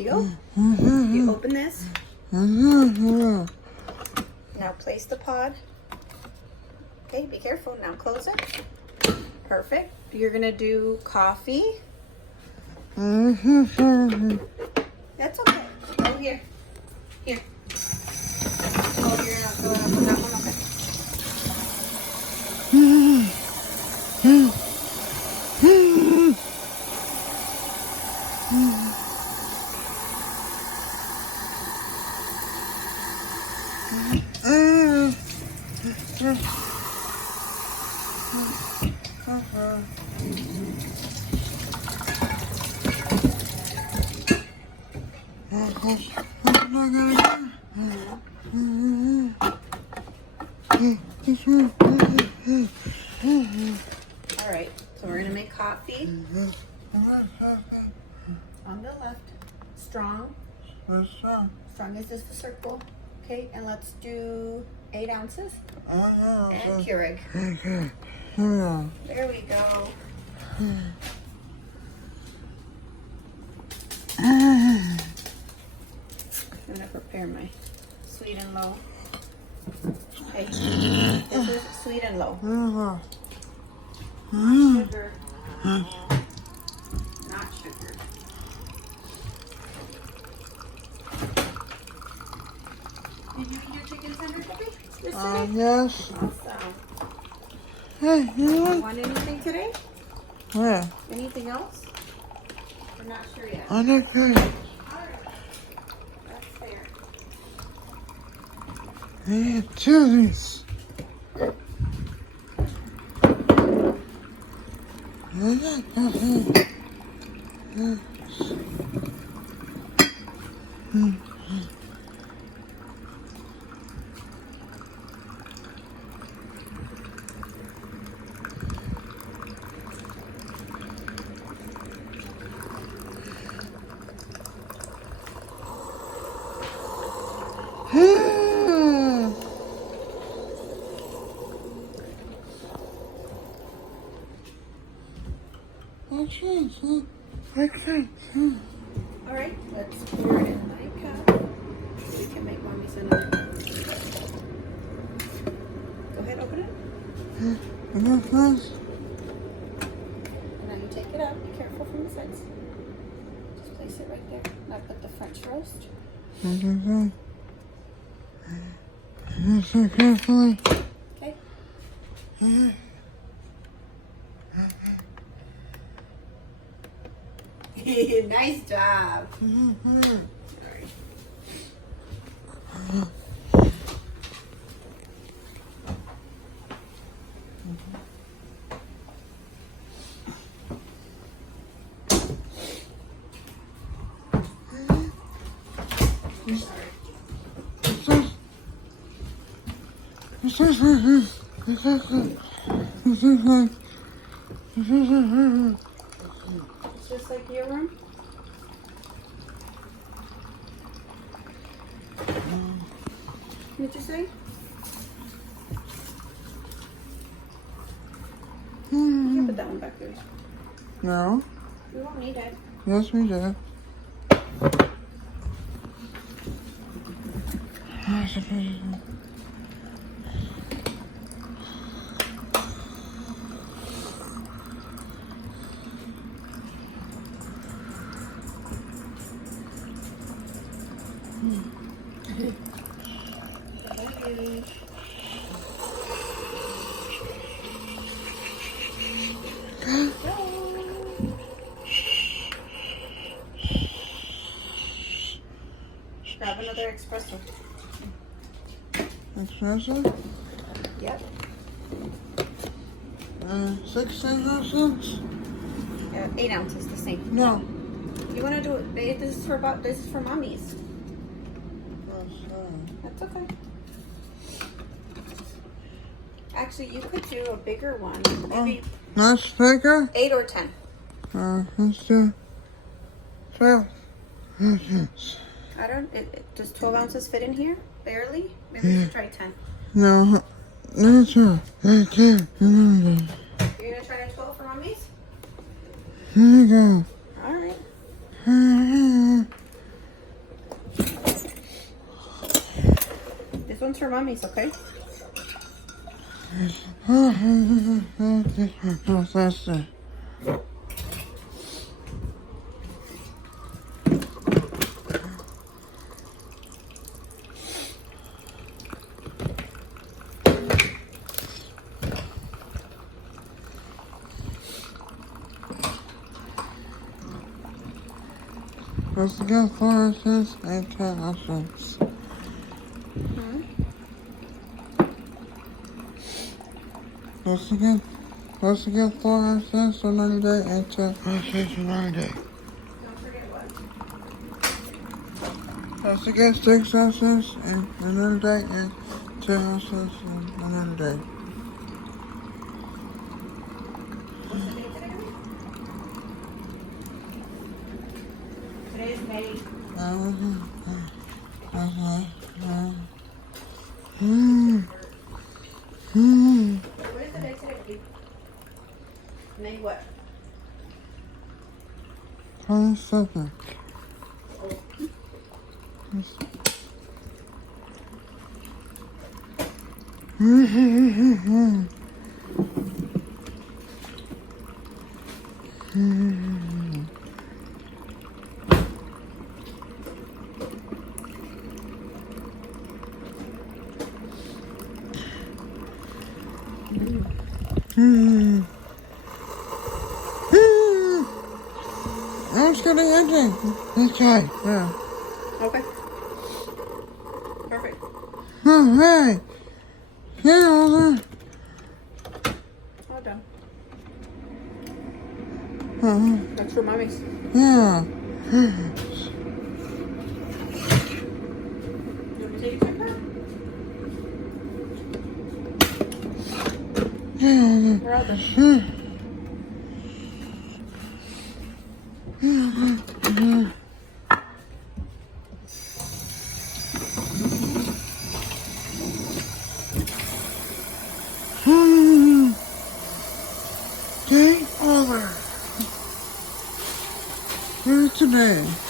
Here you go. You open this. Now place the pod. Okay, be careful. Now close it. Perfect. You're gonna do coffee. That's okay. Oh, here. Here. Oh, you're not going up on that one? Okay. All right, so we're gonna make coffee on the left. Strong. Strong is just the circle. Okay, and let's do 8 ounces. And Keurig. There we go. I'm gonna prepare my sweet and low. Okay, this is sweet and low. Not sugar. Not sugar. Did you eat your chicken tender today? Yesterday? Yes. Awesome. Hey, you know what? Want anything today? Where? Anything else? We're not sure yet. On the curry. Alright. That's fair. Hey, chilies. Alright, let's pour it in my cup. We can make mommy's another. Go ahead, open it. And now you take it out. Be careful from the sides. Just place it right there. Now put the French roast. Okay. Nice job. Sorry. It's just like your room. What'd you say? You can put that one back there. No. We won't need it. Yes, we do. Grab another espresso. Espresso? Yep. 16 ounces? 8 ounces, the same. No. You want to do it? This is for mommy's. That's okay. Actually, you could do a bigger one. Maybe That's bigger? 8 or 10. Let's do 12. I don't. Does 12 ounces fit in here? Barely. Maybe we should try 10. No. That's all. You're gonna try 12 for mommy's? Here we go. All right. one's for Mommy's, okay? No faster. Let's get 4 ounces and 10 ounces. Let's get 4 ounces on another day and 10 ounces on another day. Don't forget what? Let's get 6 ounces on another day and 10 ounces on another day. What's the date today? Today's May. What is the date today? May what? 22nd. I'm just gonna end it. Okay, yeah. Okay. Perfect. Oh, hey. Yeah, All done. That's for Mommy's. yeah. You want me to take a check Yeah. We're all done. Game over. Here today.